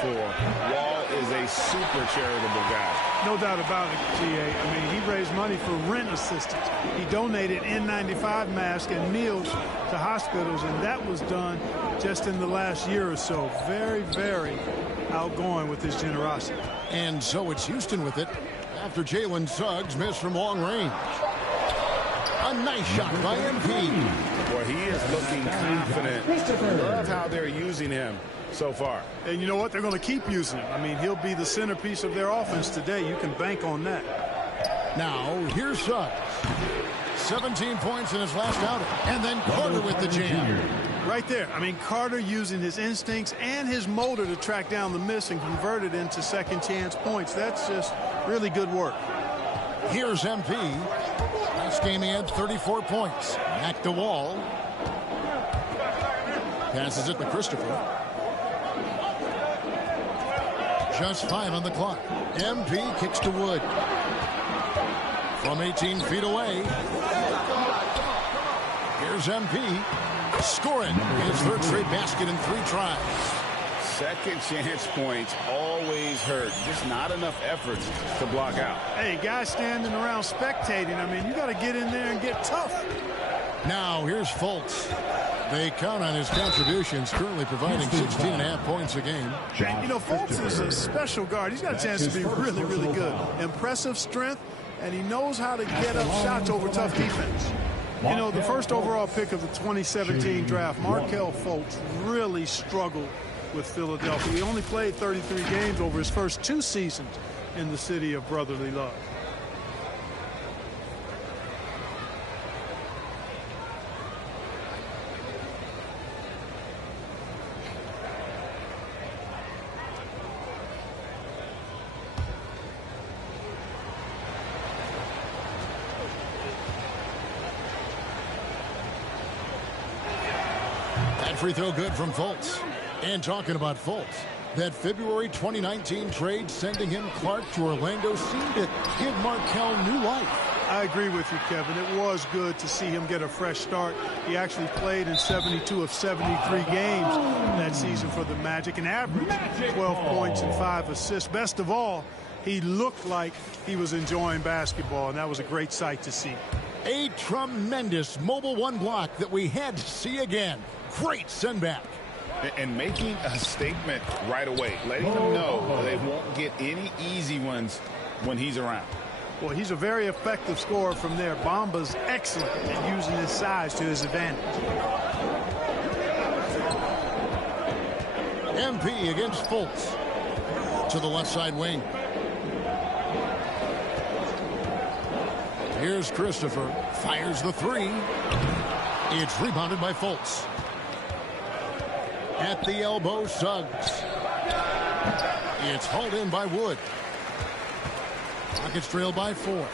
floor. Wall is a super charitable guy. No doubt about it, G.A. I mean, he raised money for rent assistance. He donated N95 masks and meals to hospitals, and that was done just in the last year or so. Very, very outgoing with his generosity. And so it's Houston with it after Jalen Suggs missed from long range. A nice shot by MP. Boy, he is looking confident. Love how they're using him so far. And you know what? They're going to keep using him. I mean, he'll be the centerpiece of their offense today. You can bank on that. Now, here's Suggs. 17 points in his last outing. And then Carter with the jam. Right there. I mean, Carter using his instincts and his motor to track down the miss and convert it into second chance points. That's just really good work. Here's MP. Last game he had 34 points. Back to Wall. Passes it to Christopher. Just 5 on the clock. MP kicks to Wood. From 18 feet away. Here's MP. Scoring his third straight basket in 3 tries. Second chance points always hurt. Just not enough efforts to block out. Hey, guys standing around spectating. I mean, you got to get in there and get tough. Now here's Fultz. They count on his contributions, currently providing 16.5 points a game. And, you know, Fultz is a special guard. He's got a chance to be really, really good. Impressive strength, and he knows how to get up shots over tough defense. You know, the first overall pick of the 2017 draft, Markelle Fultz, really struggled with Philadelphia. He only played 33 games over his first 2 seasons in the city of brotherly love. Free throw good from Fultz. And talking about Fultz, that February 2019 trade sending him Clark to Orlando seemed to give Markelle new life. I agree with you, Kevin. It was good to see him get a fresh start. He actually played in 72 of 73 games that season for the Magic and averaged 12 points and 5 assists. Best of all, he looked like he was enjoying basketball, and that was a great sight to see. A tremendous mobile 1 block that we had to see again. Great send back. And making a statement right away, letting them know they won't get any easy ones when he's around. Well, he's a very effective scorer from there. Bamba's excellent at using his size to his advantage. MP against Fultz. To the left side wing. Here's Christopher. Fires the 3. It's rebounded by Fultz. At the elbow, Suggs. It's hauled in by Wood. Rockets trail by 4.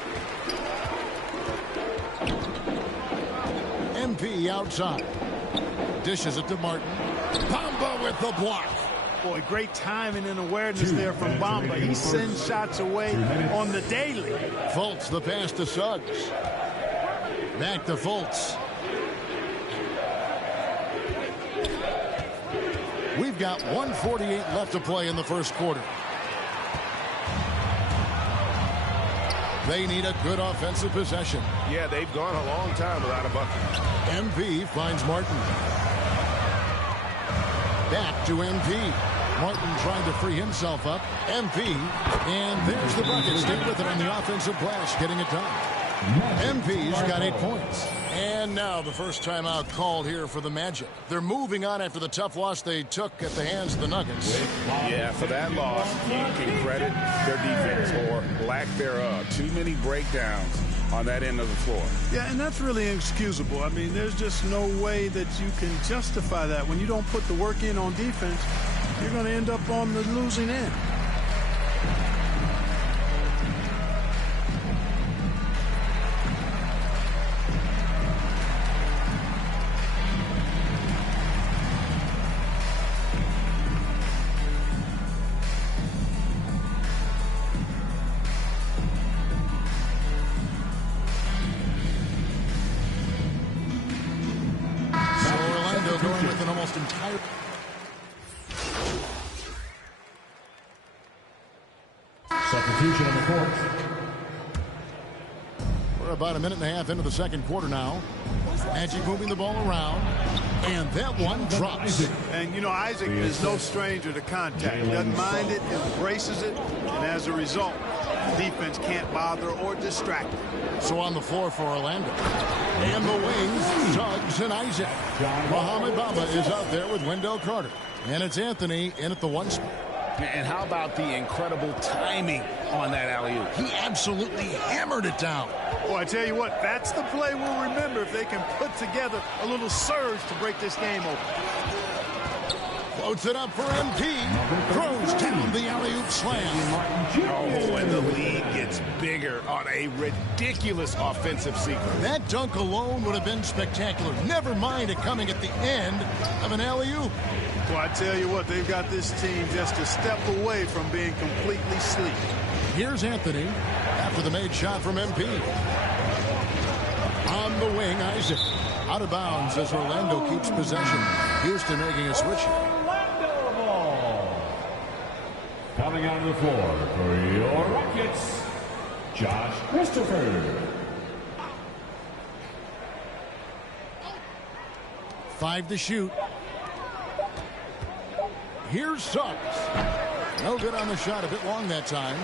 MP outside. Dishes it to Martin. Bamba with the block. Boy, great timing and awareness there from Bamba. He sends shots away on the daily. Fultz the pass to Suggs. Back to Fultz. We've got 1:48 left to play in the first quarter. They need a good offensive possession. Yeah, they've gone a long time without a bucket. MP finds Martin. Back to MP. Martin trying to free himself up. MP. And there's the bucket. Stay with it on the offensive glass, getting it done. MP's got 8 points. And now the first timeout called here for the Magic. They're moving on after the tough loss they took at the hands of the Nuggets. Yeah, for that loss, you can credit their defense or lack thereof. Too many breakdowns on that end of the floor. Yeah, and that's really inexcusable. I mean, there's just no way that you can justify that. When you don't put the work in on defense, you're going to end up on the losing end. Substitution on the court. We're about a minute and a half into the second quarter now. Magic moving the ball around. And that one drops. And, you know, Isaac is no stranger to contact. He doesn't mind it, embraces it, and as a result, the defense can't bother or distract him. So on the floor for Orlando. And the wings, Suggs and Isaac. Mohamed Bamba is out there with Wendell Carter. And it's Anthony in at the one spot. And how about the incredible timing on that alley-oop? He absolutely hammered it down. Well, I tell you what, that's the play we'll remember if they can put together a little surge to break this game open. Floats it up for MP. Throws down the alley-oop slam. Oh, and the lead gets bigger on a ridiculous offensive sequence. That dunk alone would have been spectacular. Never mind it coming at the end of an alley-oop. Well, I tell you what, they've got this team just a step away from being completely sleek. Here's Anthony after the made shot from MP. On the wing, Isaac. Out of bounds as Orlando keeps possession. Houston making a switch. Orlando ball. Coming on the floor for your Rockets, Josh Christopher. 5 to shoot. Here's Suggs. No good on the shot, a bit long that time.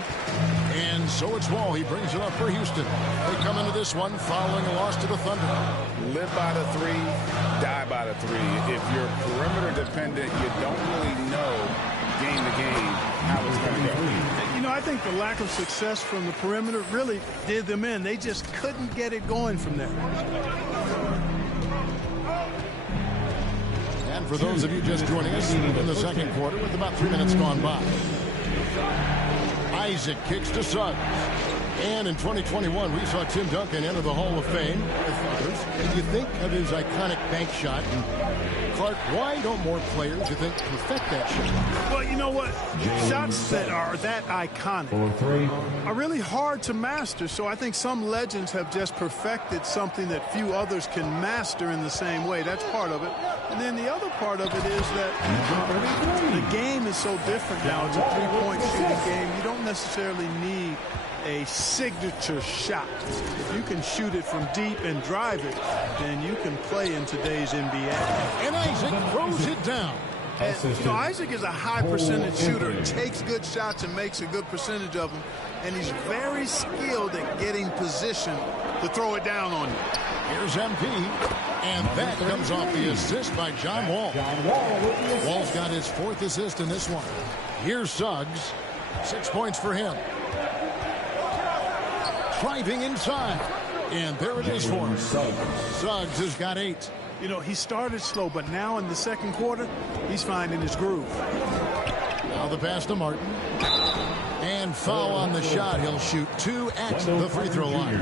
And so it's Wall. He brings it up for Houston. They come into this one following a loss to the Thunder. Live by the three, die by the three. If you're perimeter dependent, you don't really know game to game how it's going to go. You know, I think the lack of success from the perimeter really did them in. They just couldn't get it going from there. And for those of you just joining us in the second quarter with about 3 minutes gone by. Isaac kicks to Suggs. And in 2021, we saw Tim Duncan enter the Hall of Fame with others. And you think of his iconic bank shot. And Clark, why don't more players, you think, perfect that shot? Well, you know what? Shots that are that iconic are really hard to master. So I think some legends have just perfected something that few others can master in the same way. That's part of it. And then the other part of it is that the game is so different now. It's a three-point shooting game. You don't necessarily need a signature shot. If you can shoot it from deep and drive it, then you can play in today's NBA. And Isaac throws it down. And, you know, Isaac is a high percentage shooter. Takes good shots and makes a good percentage of them. And he's very skilled at getting position to throw it down on you. Here's MP. And that comes off the assist by John Wall. Wall's got his 4th assist in this one. Here's Suggs. 6 points for him. Driving inside. And there it is for him. Suggs has got 8. You know, he started slow, but now in the second quarter, he's finding his groove. Now the pass to Martin. And foul on the shot. He'll shoot 2 at the free throw line.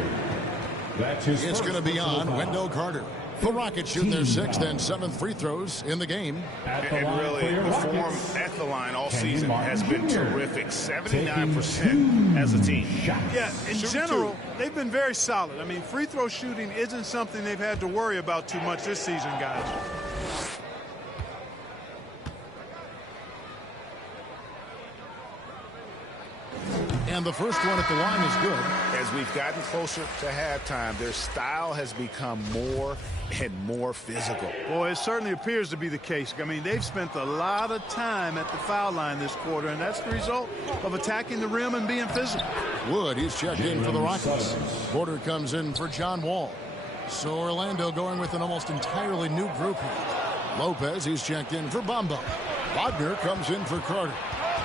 It's going to be on Wendell Carter. The Rockets shooting their 6th and 7th free throws in the game. And really, the form at the line all season has been terrific. 79% as a team. Yeah, in general, they've been very solid. I mean, free throw shooting isn't something they've had to worry about too much this season, guys. And the first one at the line is good. As we've gotten closer to halftime, their style has become more and more physical. Boy, it certainly appears to be the case. I mean, they've spent a lot of time at the foul line this quarter, and that's the result of attacking the rim and being physical. Wood, he's checked in for the Rockets. Porter comes in for John Wall. So Orlando going with an almost entirely new group here. Lopez, he's checked in for Bamba. Wagner comes in for Carter.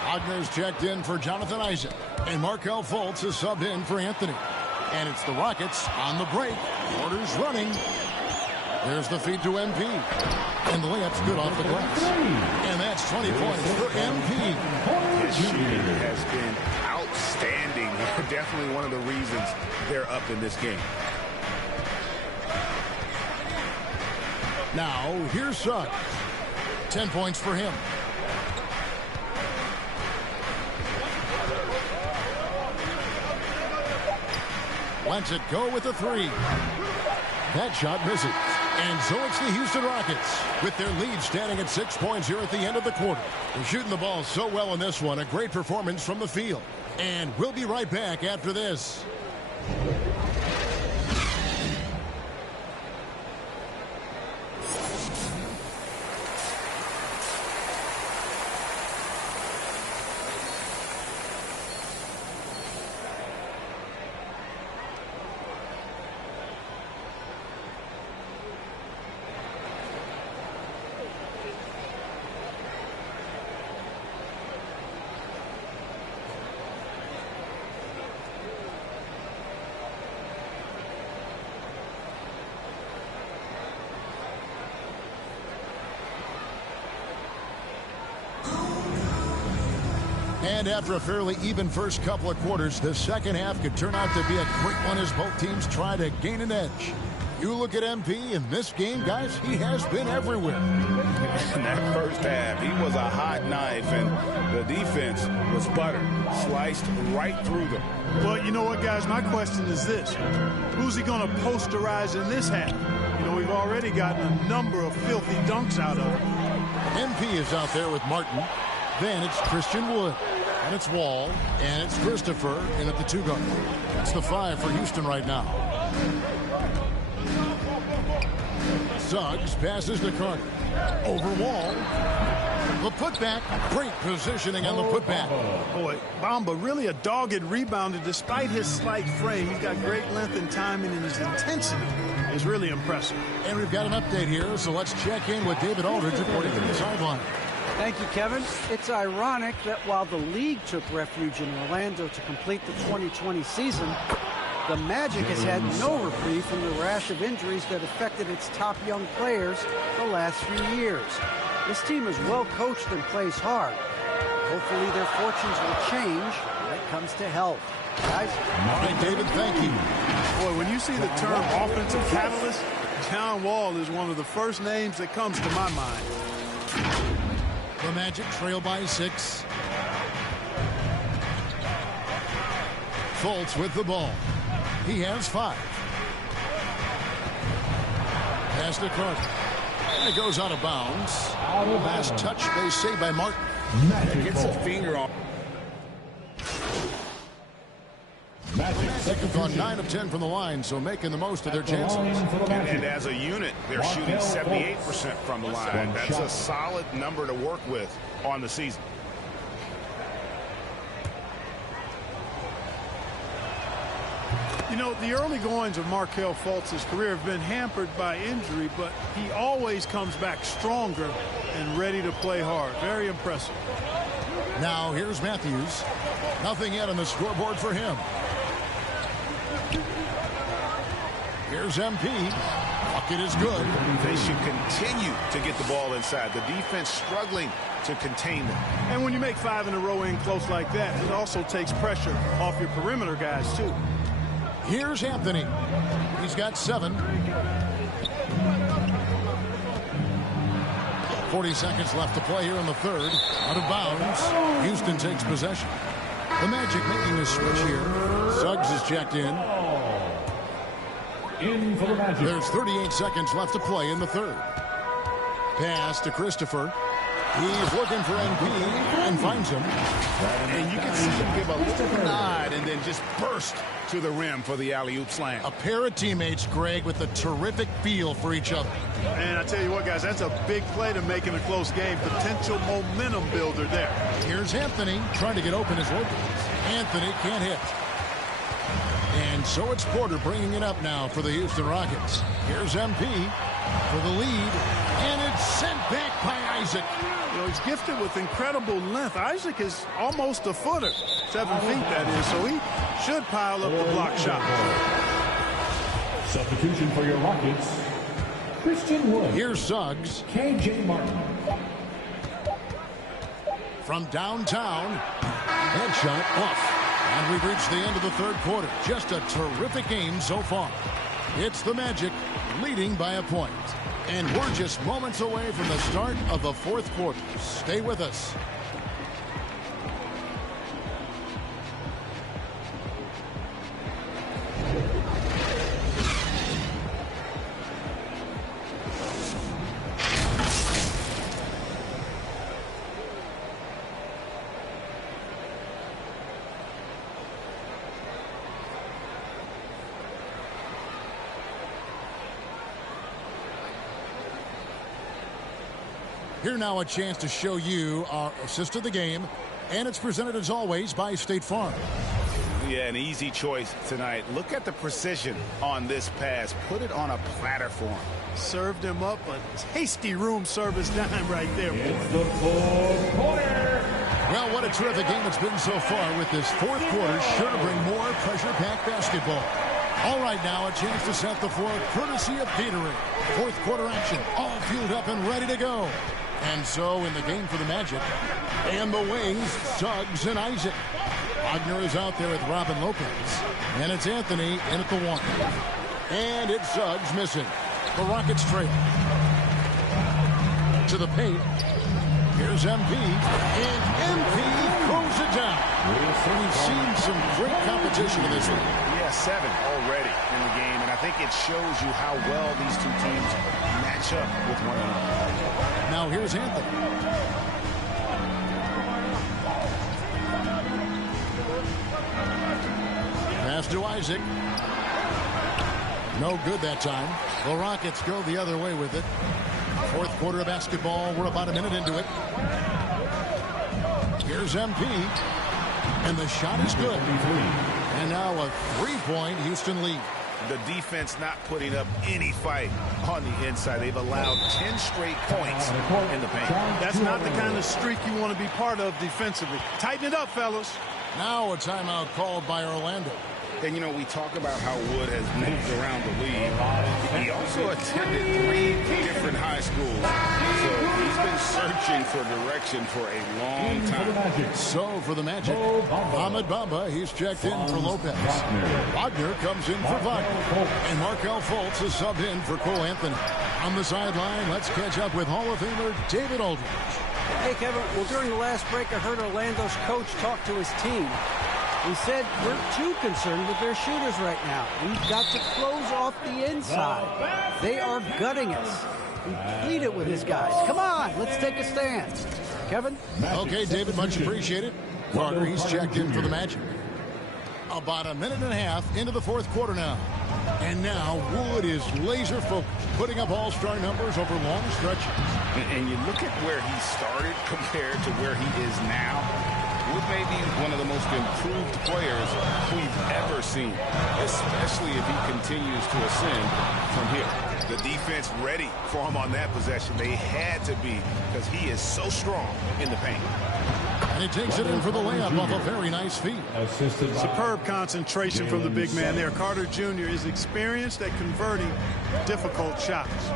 Wagner's checked in for Jonathan Isaac. And Markelle Fultz is subbed in for Anthony. And it's the Rockets on the break. Porter's running. There's the feed to MP. And the layup's good off the glass. And that's 20 points for MP. His shooting has been outstanding. Definitely one of the reasons they're up in this game. Now, here's Suggs. 10 points for him. Lets it go with a 3. That shot misses. And so it's the Houston Rockets with their lead standing at 6 points here at the end of the quarter. They're shooting the ball so well in this one. A great performance from the field. And we'll be right back after this. And after a fairly even first couple of quarters, the second half could turn out to be a quick one as both teams try to gain an edge. You look at MP in this game, guys, he has been everywhere. In that first half, he was a hot knife, and the defense was butter, sliced right through them. Well, you know what, guys? My question is this. Who's he going to posterize in this half? You know, we've already gotten a number of filthy dunks out of him. MP is out there with Martin. Then it's Christian Wood. And it's Wall. And it's Christopher in at the 2 guard. That's the 5 for Houston right now. Suggs passes to Carter. Over Wall. The putback. Great positioning on the putback. Boy, Bamba really a dogged rebounder despite his slight frame. He's got great length and timing, and his intensity is really impressive. And we've got an update here, so let's check in with David Aldridge reporting from the sideline. Thank you, Kevin. It's ironic that while the league took refuge in Orlando to complete the 2020 season, the Magic has had no reprieve from the rash of injuries that affected its top young players the last few years. This team is well coached and plays hard. Hopefully their fortunes will change when it comes to health. Guys? All right, David, thank you. Boy, when you see the term offensive catalyst, John Wall is one of the first names that comes to my mind. The Magic trail by 6. Fultz with the ball. He has 5. Pass to Carter. And it goes out of bounds. Last touch, they say, by Martin. Gets a finger on. They've gone 9 of 10 from the line, so making the most of their chances. And as a unit, they're shooting 78% from the line. That's a solid number to work with on the season. You know, the early goings of Markelle Fultz's career have been hampered by injury, but he always comes back stronger and ready to play hard. Very impressive. Now here's Matthews. Nothing yet on the scoreboard for him. Here's MP. Bucket is good. They should continue to get the ball inside. The defense struggling to contain them. And when you make 5 in a row in close like that, it also takes pressure off your perimeter guys, too. Here's Anthony. He's got 7. 40 seconds left to play here in the third. Out of bounds. Houston takes possession. The Magic making a switch here. Suggs is checked in. In for the Magic. There's 38 seconds left to play in the third. Pass to Christopher. He's looking for MP and finds him. And you can see him give a little nod and then just burst to the rim for the alley-oop slam. A pair of teammates, Greg, with a terrific feel for each other. And I tell you what, guys, that's a big play to make in a close game. Potential momentum builder there. Here's Anthony trying to get open as Lopez. Anthony can't hit. And so it's Porter bringing it up now for the Houston Rockets. Here's MP for the lead. And it's sent back by Isaac. You know, he's gifted with incredible length. Isaac is almost a footer. 7 feet, that is. So he should pile up the block shot. Substitution for your Rockets, Christian Wood. Here's Suggs. KJ Martin. From downtown. Headshot off. And we've reached the end of the third quarter. Just a terrific game so far. It's the Magic leading by a point. And we're just moments away from the start of the fourth quarter. Stay with us. Here now a chance to show you our assist of the game, and it's presented as always by State Farm. Yeah, an easy choice tonight. Look at the precision on this pass. Put it on a platter for him. Served him up a tasty room service dime right there. It's the fourth quarter. Well, what a terrific game it's been so far with this fourth quarter. Sure to bring more pressure-packed basketball. All right, now a chance to set the floor courtesy of Gatorade. Fourth quarter action, all fueled up and ready to go. And so in the game for the Magic, and the wings, Suggs and Isaac. Wagner is out there with Robin Lopez. And it's Anthony in at the one. And it's Suggs missing. The Rockets trail. To the paint. Here's MP. And MP throws it down. We've seen some great competition in this one. Yeah, 7 already in the game. And I think it shows you how well these two teams match up with one another. Now here's Anthony. Pass to Isaac. No good that time. The Rockets go the other way with it. Fourth quarter of basketball. We're about a minute into it. Here's MP. And the shot is good. And now a three-point Houston lead. The defense not putting up any fight on the inside. They've allowed 10 straight points in the paint. That's not the kind of streak you want to be part of defensively. Tighten it up, fellas. Now a timeout called by Orlando. And, you know, we talk about how Wood has moved around the league. He also attended 3 different high schools. So he's been searching for direction for a long time. So for the Magic, Ahmed Bamba, he's checked in for Lopez. Wagner comes in for Wagner. And Markel Fultz is subbed in for Cole Anthony. On the sideline, let's catch up with Hall of Famer David Aldridge. Hey, Kevin, well, during the last break, I heard Orlando's coach talk to his team. He said, we're too concerned with their shooters right now. We've got to close off the inside. They are gutting us. He pleaded with his guys. Come on, let's take a stand. Kevin? Okay, David, much appreciated. Carter, he's checked in for the Magic. About a minute and a half into the fourth quarter now. And now Wood is laser focused, putting up all-star numbers over long stretches. And you look at where he started compared to where he is now. Wood may be one of the most improved players we've ever seen, especially if he continues to ascend from here. The defense ready for him on that possession. They had to be, because he is so strong in the paint. And he takes it in for the layup off a very nice feed. Superb concentration from the big man there. Carter Jr. is experienced at converting difficult shots.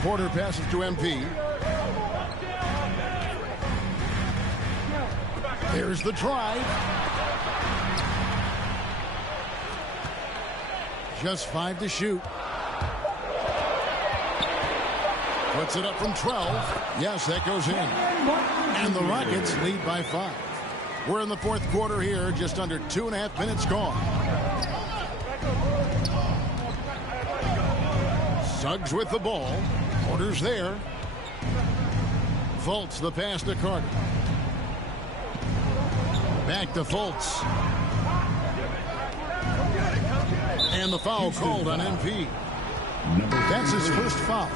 Porter passes to MP. There's the drive. Just 5 to shoot. Puts it up from 12. Yes, that goes in. And the Rockets lead by 5. We're in the fourth quarter here, just under 2.5 minutes gone. Suggs with the ball. Porter's there. Fultz the pass to Carter. Back to Fultz. And the foul called on MP. That's his first foul.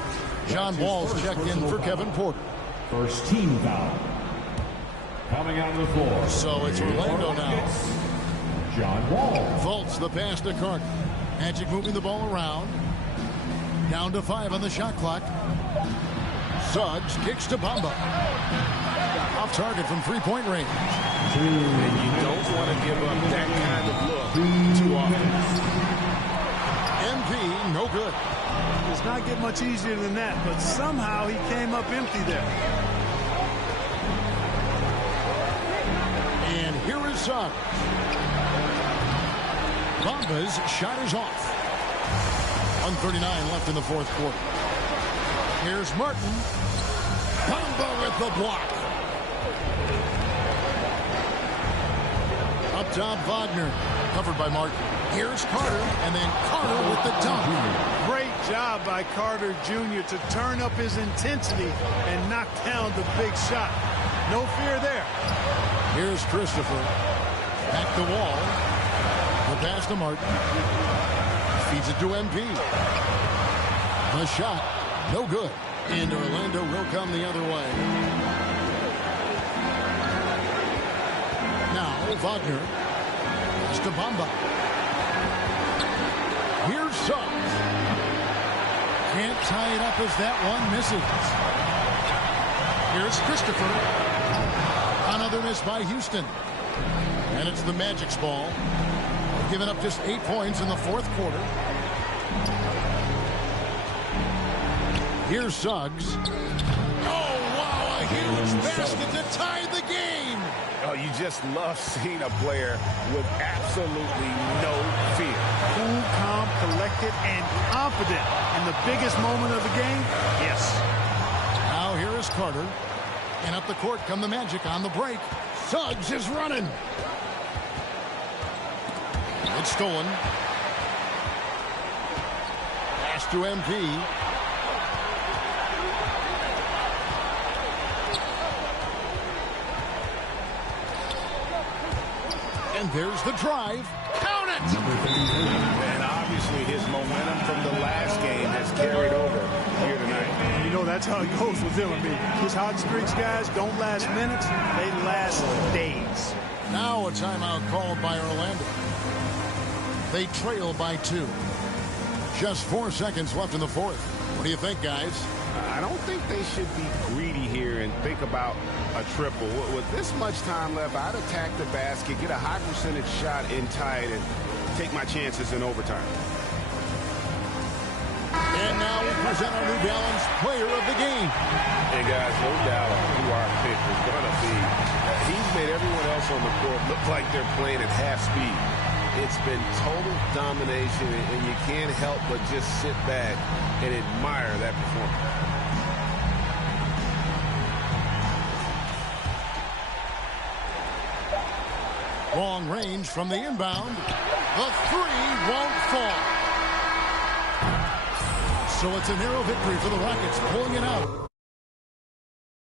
John Wall's checked in for Kevin Porter. First team foul. Coming out of the floor. So it's Orlando now. John Wall. Fultz the pass to Carter. Magic moving the ball around. Down to 5 on the shot clock. Suggs kicks to Bamba. Off target from three-point range. And you don't want to give up that kind of look too often. MP, no good. It's not get much easier than that, but somehow he came up empty there. And here is Suggs. Bamba's shot is off. 1:39 left in the fourth quarter. Here's Martin. Bamba with the block. Up top, Wagner. Covered by Martin. Here's Carter, and then Carter with the dunk. Great job by Carter Jr. to turn up his intensity and knock down the big shot. No fear there. Here's Christopher. Back the wall. The pass to Martin. Feeds it to MP. The shot, no good. And Orlando will come the other way. Now Wagner. Pass to Bamba. Here's Suggs. Can't tie it up as that one misses. Here's Christopher. Another miss by Houston. And it's the Magic's ball. They've given up just 8 points in the fourth quarter. Here's Suggs. Oh, wow, a huge basket to tie the game. Oh, you just love seeing a player with absolutely no fear. Cool, calm, collected, and confident in the biggest moment of the game. Yes. Now here is Carter. And up the court come the Magic on the break. Suggs is running. It's stolen. Pass to MP. And there's the drive. Count it! And obviously his momentum from the last game has carried over here tonight. You know, that's how it goes with him and me. His hot streaks, guys, don't last minutes. They last days. Now a timeout called by Orlando. They trail by 2. Just 4 seconds left in the fourth. What do you think, guys? I don't think they should be greedy here and think about a triple. With this much time left, I'd attack the basket, get a high percentage shot in tight, and take my chances in overtime. And now we present our New Balance player of the game. Hey, guys, no doubt who our pick is going to be. He's made everyone else on the court look like they're playing at half speed. It's been total domination, and you can't help but just sit back and admire that performance. Long range from the inbound. The three won't fall. So it's a narrow victory for the Rockets, pulling it out.